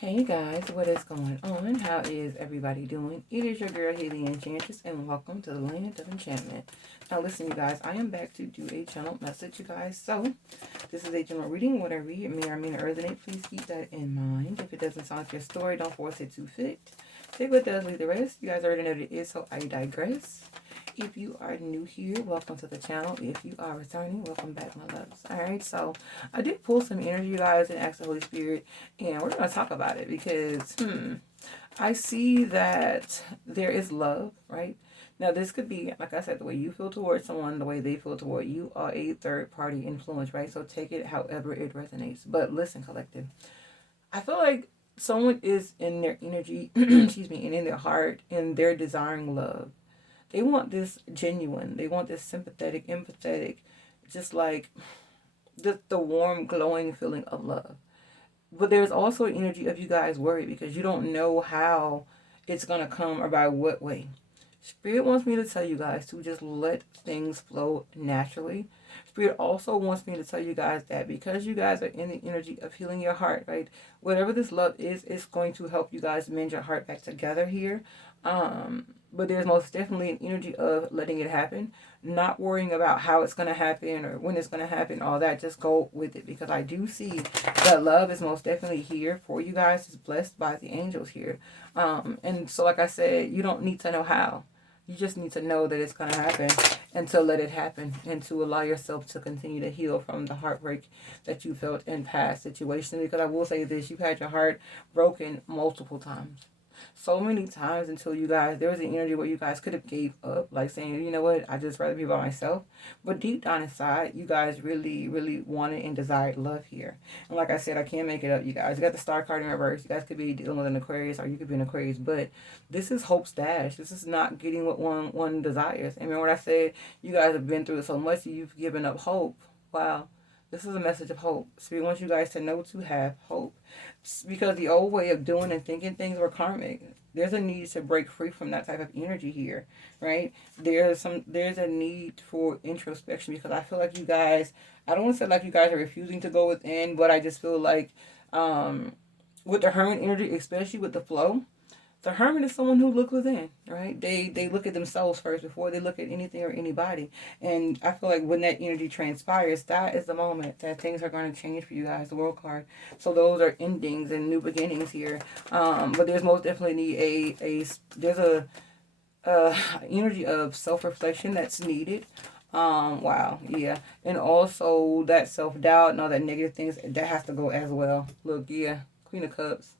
Hey guys, what is going on? How is everybody doing? It is your girl Haley Enchantress, and welcome to the Land of Enchantment. Now, listen, you guys, I am back to do a channel message, you guys. So, this is a general reading. What I read may or may not resonate. Please keep that in mind. If it doesn't sound like your story, don't force it to fit. Take what does, leave the rest. You guys already know what it is, so I digress. If you are new here, welcome to the channel. If you are returning, welcome back, my loves. Alright, so I did pull some energy, you guys, and ask the Holy Spirit, and we're going to talk about it because, I see that there is love, right? Now, this could be, like I said, the way you feel towards someone, the way they feel toward you, are a third party influence, right? So take it however it resonates. But listen, collective, I feel like someone is in their energy, excuse me, and in their heart, and they're desiring love. They want this genuine. They want this sympathetic, empathetic, just like the warm, glowing feeling of love. But there's also an energy of you guys worried because you don't know how it's going to come or by what way. Spirit wants me to tell you guys to just let things flow naturally. Spirit also wants me to tell you guys that because you guys are in the energy of healing your heart, right? Whatever this love is, it's going to help you guys mend your heart back together here. But there's most definitely an energy of letting it happen, not worrying about how it's going to happen or when it's going to happen, all that. Just go with it because I do see that love is most definitely here for you guys. It's blessed by the angels here. And so, like I said, you don't need to know how. You just need to know that it's going to happen and to let it happen and to allow yourself to continue to heal from the heartbreak that you felt in past situations. Because I will say this, you've had your heart broken multiple times, so many times, until you guys, there was an energy where you guys could have gave up, like saying, you know what, I just rather be by myself. But deep down inside, you guys really, really wanted and desired love here. And like I said, I can't make it up, you guys. You got the star card in reverse. You guys could be dealing with an Aquarius, or you could be an Aquarius. But this is hope's dash. This is not getting what one desires. And remember what I said? You guys have been through it so much, you've given up hope. Wow. This is a message of hope. Spirit wants you guys to know to have hope. Because the old way of doing and thinking things were karmic. There's a need to break free from that type of energy here, right? There's a need for introspection because I feel like you guys, I don't want to say like you guys are refusing to go within, but I just feel like with the hermit energy, especially with the flow, the hermit is someone who looks within, right? They look at themselves first before they look at anything or anybody. And I feel like when that energy transpires, that is the moment that things are going to change for you guys, the world card. So those are endings and new beginnings here. But there's most definitely need there's a energy of self-reflection that's needed. Wow, yeah. And also that self-doubt and all that negative things, that has to go as well. Look, yeah, Queen of Cups.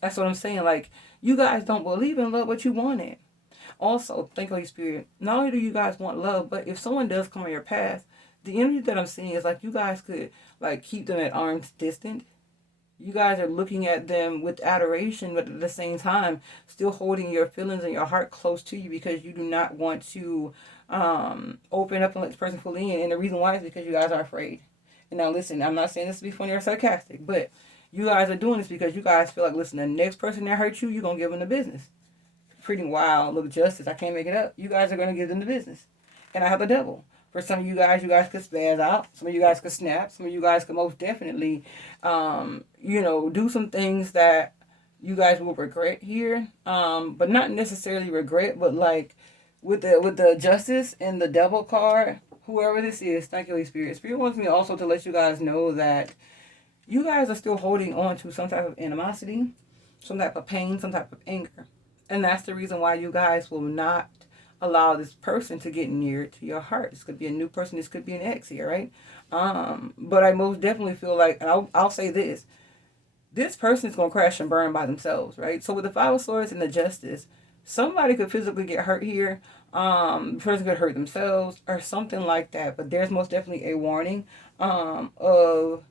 That's what I'm saying. Like, you guys don't believe in love, but you want it. Also, thank Holy Spirit. Not only do you guys want love, but if someone does come on your path, the energy that I'm seeing is like you guys could like keep them at arm's distance. You guys are looking at them with adoration, but at the same time, still holding your feelings and your heart close to you because you do not want to open up and let this person fully in. And the reason why is because you guys are afraid. And now, listen, I'm not saying this to be funny or sarcastic, but you guys are doing this because you guys feel like, listen, the next person that hurts you, you're going to give them the business. Pretty wild. Look, justice. I can't make it up. You guys are going to give them the business. And I have the devil. For some of you guys could spaz out. Some of you guys could snap. Some of you guys could most definitely, do some things that you guys will regret here. But not necessarily regret, but like with the justice and the devil card, whoever this is, thank you, Holy Spirit. Spirit wants me also to let you guys know that you guys are still holding on to some type of animosity, some type of pain, some type of anger. And that's the reason why you guys will not allow this person to get near to your heart. This could be a new person. This could be an ex here, right? But I most definitely feel like, and I'll say this person is going to crash and burn by themselves, right? So with the Five of Swords and the Justice, somebody could physically get hurt here. The person could hurt themselves or something like that. But there's most definitely a warning of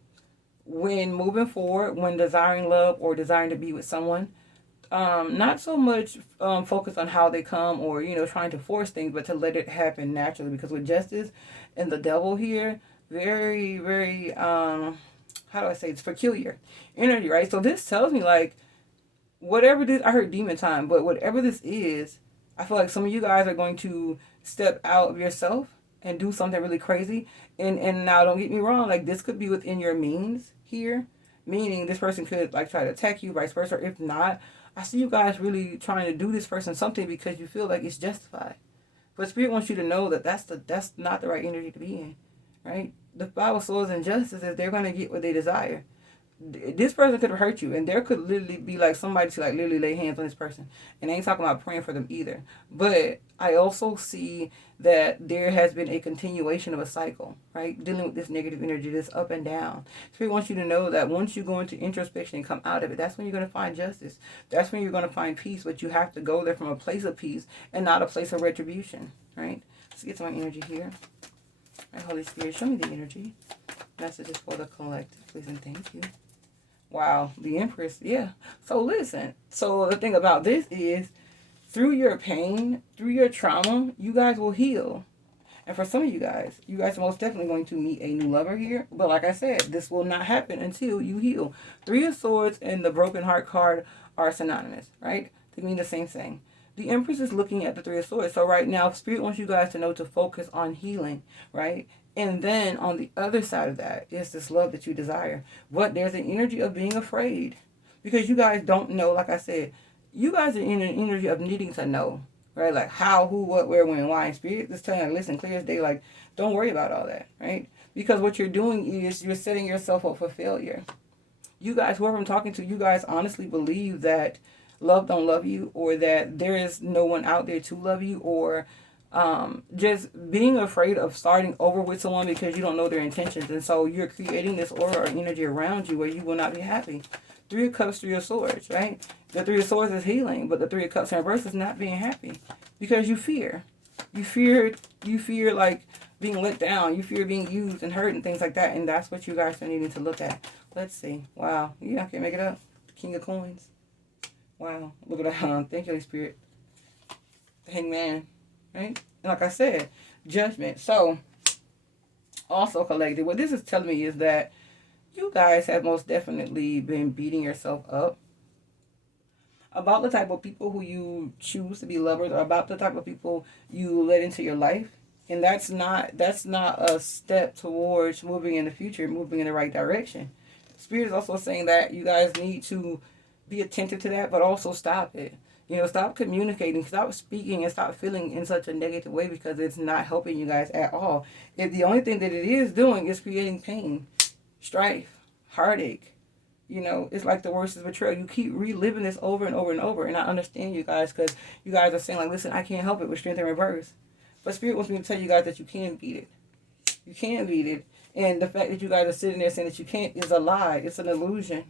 when moving forward, when desiring love or desiring to be with someone, not so much focus on how they come or trying to force things, but to let it happen naturally. Because with justice and the devil here, very very how do I say, it's peculiar energy, right? So this tells me like whatever this, I heard demon time, but whatever this is, I feel like some of you guys are going to step out of yourself and do something really crazy. And now don't get me wrong, like this could be within your means here. Meaning this person could like try to attack you, vice versa. If not, I see you guys really trying to do this person something because you feel like it's justified. But Spirit wants you to know that that's not the right energy to be in, right? The Five of Swords and Justice is they're gonna get what they desire. This person could have hurt you, and there could literally be like somebody to like literally lay hands on this person. And I ain't talking about praying for them either. But I also see that there has been a continuation of a cycle, right? Dealing with this negative energy, this up and down. Spirit wants you to know that once you go into introspection and come out of it, that's when you're going to find justice. That's when you're going to find peace. But you have to go there from a place of peace and not a place of retribution, right? Let's get some energy here. All right, Holy Spirit, show me the energy. Messages for the collective, please and thank you. Wow, the Empress, yeah. So listen, so the thing about this is, through your pain, through your trauma, you guys will heal. And for some of you guys are most definitely going to meet a new lover here. But like I said, this will not happen until you heal. Three of Swords and the Broken Heart card are synonymous, right? They mean the same thing. The Empress is looking at the Three of Swords. So right now, Spirit wants you guys to know to focus on healing, right? And then on the other side of that is this love that you desire. But there's an energy of being afraid. Because you guys don't know, like I said, you guys are in an energy of needing to know, right? Like how, who, what, where, when, why. And Spirit is telling you, listen, clear as day, like, don't worry about all that, right? Because what you're doing is you're setting yourself up for failure. You guys, whoever I'm talking to, you guys honestly believe that love don't love you, or that there is no one out there to love you, or just being afraid of starting over with someone because you don't know their intentions. And so you're creating this aura or energy around you where you will not be happy. Three of Cups, Three of Swords, right? The Three of Swords is healing, but the Three of Cups in reverse is not being happy because you fear. You fear like being let down. You fear being used and hurt and things like that. And that's what you guys are needing to look at. Let's see. Wow. Yeah, I can't make it up. King of Coins. Wow. Look at that. Thank you, Holy Spirit. The Hangman. Right? And like I said, Judgment. So, also collected. What this is telling me is that you guys have most definitely been beating yourself up about the type of people who you choose to be lovers, or about the type of people you let into your life. And that's not a step towards moving in the future, moving in the right direction. Spirit is also saying that you guys need to be attentive to that, but also stop it. Stop communicating, stop speaking, and stop feeling in such a negative way because it's not helping you guys at all. If the only thing that it is doing is creating pain, strife, heartache. It's like the worst is betrayal. You keep reliving this over and over and over. And I understand you guys because you guys are saying, like, listen, I can't help it with Strength in reverse. But Spirit wants me to tell you guys that you can beat it. You can beat it. And the fact that you guys are sitting there saying that you can't is a lie. It's an illusion.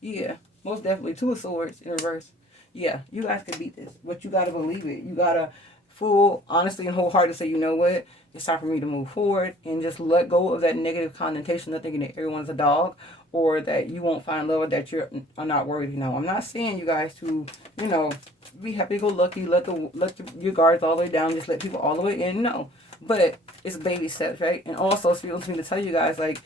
Yeah, most definitely. Two of Swords in reverse. Yeah, you guys can beat this, but you got to believe it. You got to full, honestly, and wholeheartedly say, you know what, it's time for me to move forward and just let go of that negative connotation of thinking that everyone's a dog or that you won't find love or that you're not worthy. No, I'm not saying you guys to, be happy-go-lucky, let your guards all the way down, just let people all the way in. No, but it's baby steps, right? And also, Spirit wants me to tell you guys, like,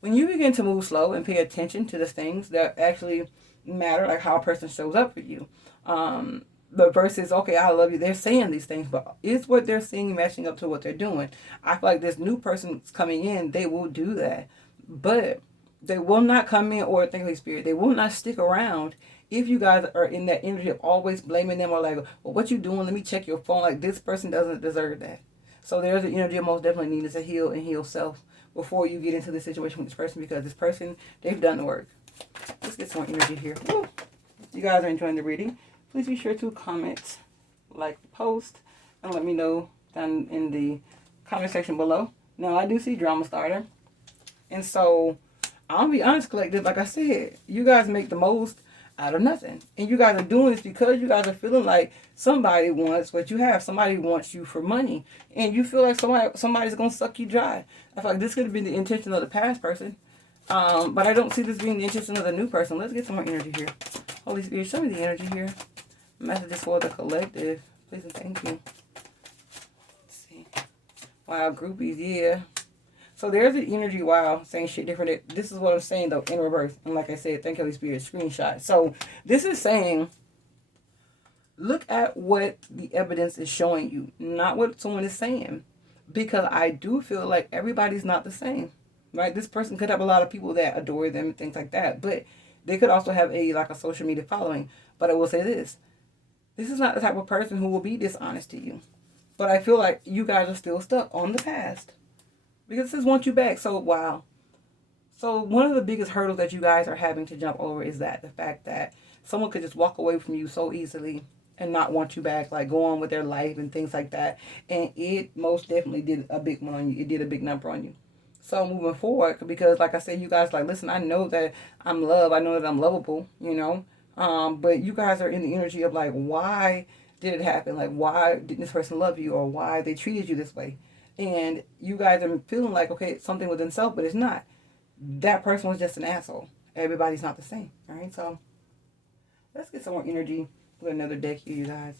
when you begin to move slow and pay attention to the things that actually matter, like how a person shows up for you, the versus, okay, I love you, they're saying these things, but is what they're saying matching up to what they're doing? I feel like this new person's coming in, they will do that, but they will not come in, or thank Holy Spirit, they will not stick around if you guys are in that energy of always blaming them, or like, well, what you doing, let me check your phone, like this person doesn't deserve that. So there's an energy of most definitely needing to heal and heal self before you get into this situation with this person, because this person, they've done the work. Let's get some more energy here. Woo. If you guys are enjoying the reading, please be sure to comment, like the post, and let me know down in the comment section below. Now, I do see drama starter. And so, I'll be honest, collective, like I said, you guys make the most out of nothing. And you guys are doing this because you guys are feeling like somebody wants what you have. Somebody wants you for money. And you feel like somebody's going to suck you dry. I feel like this could have been the intention of the past person. But I don't see this being the intention of the new person. Let's get some more energy here. Holy Spirit, show me the energy here. Messages for the collective. Please and thank you. Let's see. Wow, groupies, yeah. So there's the energy, wow, saying shit different. This is what I'm saying, though, in reverse. And like I said, thank you, Holy Spirit, screenshot. So this is saying, look at what the evidence is showing you, not what someone is saying. Because I do feel like everybody's not the same. right? This person could have a lot of people that adore them and things like that, but they could also have a social media following. But I will say this is not the type of person who will be dishonest to you. But I feel like you guys are still stuck on the past because this wants you back. So wow. So one of the biggest hurdles that you guys are having to jump over is that the fact that someone could just walk away from you so easily and not want you back, like go on with their life and things like that. And it most definitely did a big one on you. It did a big number on you. So moving forward, because like I said, you guys like, listen, I know that I'm loved. I know that I'm lovable, you know. But you guys are in the energy of like, why did it happen? Like, why didn't this person love you, or why they treated you this way? And you guys are feeling like, okay, it's something within self, but it's not. That person was just an asshole. Everybody's not the same. All right, so let's get some more energy with another deck here, you guys.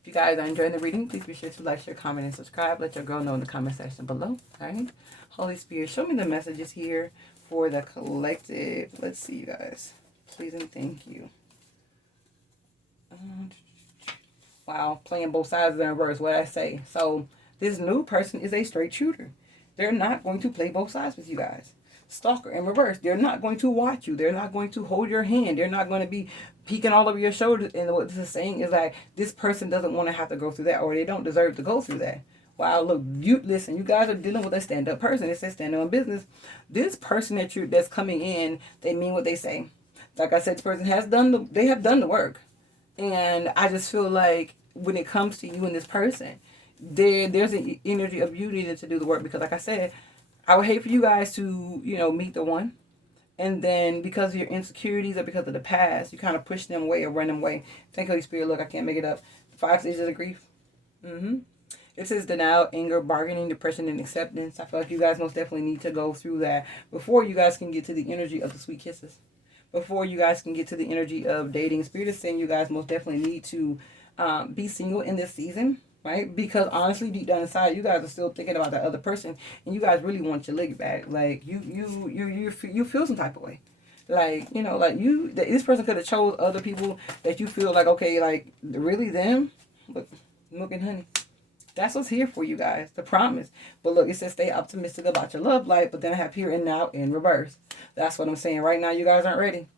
If you guys are enjoying the reading, please be sure to like, share, comment, and subscribe. Let your girl know in the comment section below. All right, Holy Spirit, show me the messages here for the collective. Let's see, you guys. Please and thank you. Wow, playing both sides in reverse. What I say? So this new person is a straight shooter. They're not going to play both sides with you guys. Stalker in reverse. They're not going to watch you. They're not going to hold your hand. They're not going to be peeking all over your shoulders. And what this is saying is like, this person doesn't want to have to go through that, or they don't deserve to go through that. Wow, look, you listen, you guys are dealing with a stand-up person. It says stand on business. This person that's coming in, they mean what they say. Like I said, this person they have done the work. And I just feel like when it comes to you and this person, there's an energy of you needing to do the work, because like I said, I would hate for you guys to, meet the one, and then because of your insecurities or because of the past, you kind of push them away or run them away. Thank Holy Spirit. Look, I can't make it up. 5 stages of grief. It says denial, anger, bargaining, depression, and acceptance. I feel like you guys most definitely need to go through that before you guys can get to the energy of the sweet kisses. Before you guys can get to the energy of dating. Spirit is saying you guys most definitely need to be single in this season. Right? Because honestly, deep down inside, you guys are still thinking about that other person, and you guys really want your leg back. Like you feel some type of way, like this person could have chose other people that you feel like, okay, like really them, but milk and honey. That's what's here for you guys, the promise. But look, it says stay optimistic about your love life, but then I have here and now in reverse. That's what I'm saying. Right now, you guys aren't ready.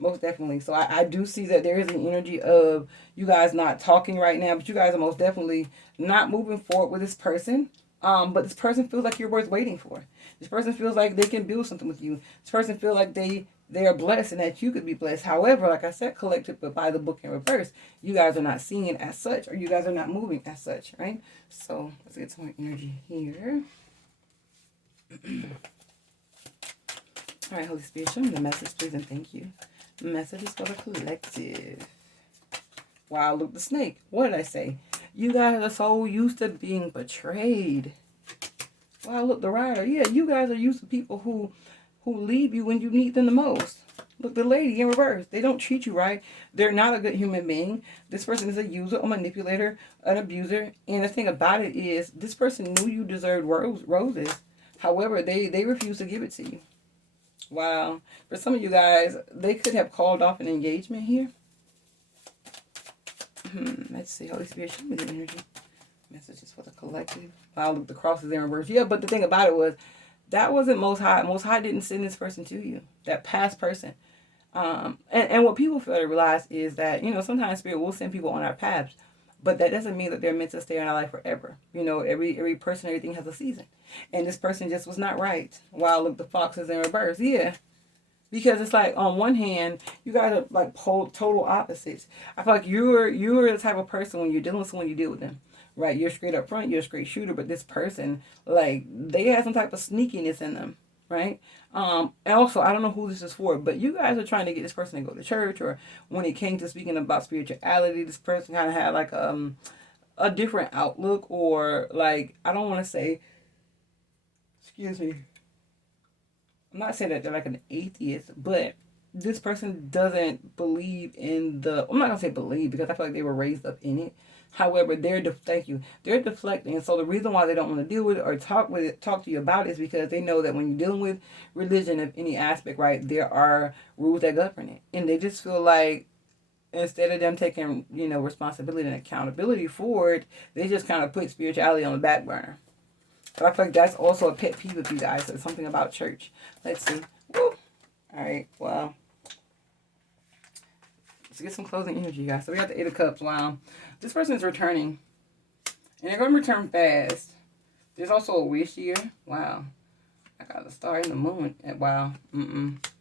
Most definitely. So I do see that there is an energy of you guys not talking right now, but you guys are most definitely not moving forward with this person. But this person feels like you're worth waiting for. This person feels like they can build something with you. This person feels like they are blessed and that you could be blessed. However, like I said, collective, but by the book in reverse, you guys are not seeing it as such, or you guys are not moving as such, right? So let's get some more energy here. All right, Holy Spirit, show me the message, please, and thank you. Messages for the collective. Wow, look, the snake. What did I say? You guys are so used to being betrayed. Wow, look, the rider. Yeah, you guys are used to people who leave you when you need them the most. Look, the lady in reverse. They don't treat you right. They're not a good human being. This person is a user, a manipulator, an abuser. And the thing about it is, this person knew you deserved roses. However, they refused to give it to you. Wow. For some of you guys, they could have called off an engagement here. Let's see. Holy Spirit, show me the energy. Messages for the collective. Wow, look, the cross is in reverse. Yeah, but the thing about it was, that wasn't Most High. Most High didn't send this person to you. That past person. And what people fail to realize is that, sometimes Spirit will send people on our paths. But that doesn't mean that they're meant to stay in our life forever. Every person, everything has a season. And this person just was not right. Wow, look, the fox is in reverse. Yeah. Because it's like, on one hand, you guys are like total opposites. I feel like you're the type of person, when you're dealing with someone, you deal with them. Right? You're straight up front, you're a straight shooter. But this person, like, they have some type of sneakiness in them. Right? And also, I don't know who this is for, but you guys are trying to get this person to go to church, or when it came to speaking about spirituality, this person kind of had like a different outlook, or like, I don't want to say, excuse me, I'm not saying that they're like an atheist, but this person doesn't believe in I'm not going to say believe, because I feel like they were raised up in it. However, they're deflecting. And so the reason why they don't want to deal with it or talk to you about it is because they know that when you're dealing with religion of any aspect, right, there are rules that govern it. And they just feel like instead of them taking, responsibility and accountability for it, they just kind of put spirituality on the back burner. But I feel like that's also a pet peeve with you guys. It's something about church. Let's see. Woo. All right. Well, let's get some closing energy, guys. So we got the Eight of Cups. Wow. This person is returning. And they're going to return fast. There's also a wish here. Wow. I got the star in the moon. Wow.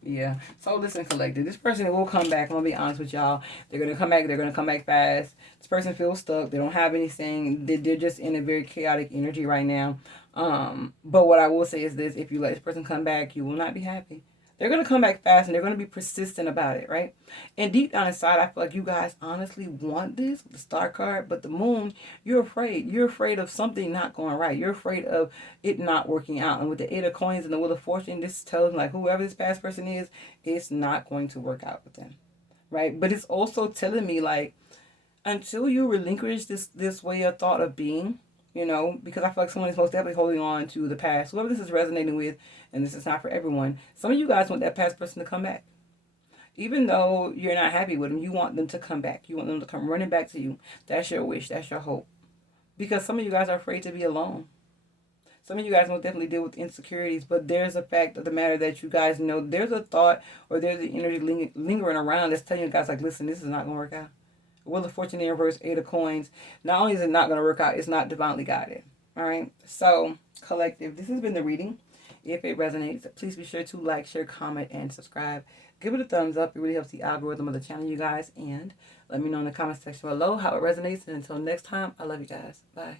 Yeah. So listen, collective. This person will come back. I'm going to be honest with y'all. They're going to come back. They're going to come back fast. This person feels stuck. They don't have anything. They're just in a very chaotic energy right now. But what I will say is this. If you let this person come back, you will not be happy. They're going to come back fast and they're going to be persistent about it, right? And deep down inside, I feel like you guys honestly want this, the star card, but the moon, you're afraid. You're afraid of something not going right. You're afraid of it not working out. And with the Eight of Coins and the Wheel of Fortune, this tells me like whoever this past person is, it's not going to work out with them, right? But it's also telling me like until you relinquish this way of thought of being, you know, because I feel like someone is most definitely holding on to the past. Whoever this is resonating with, and this is not for everyone, some of you guys want that past person to come back. Even though you're not happy with them, you want them to come back. You want them to come running back to you. That's your wish. That's your hope. Because some of you guys are afraid to be alone. Some of you guys will definitely deal with insecurities, but there's a fact of the matter that you guys know there's a thought or there's an energy lingering around that's telling you guys like, listen, this is not going to work out. Wheel of Fortune in reverse, Eight of Coins. Not only is it not going to work out, it's not divinely guided. All right. So, collective, this has been the reading. If it resonates, please be sure to like, share, comment, and subscribe. Give it a thumbs up. It really helps the algorithm of the channel, you guys. And let me know in the comment section below how it resonates. And until next time, I love you guys. Bye.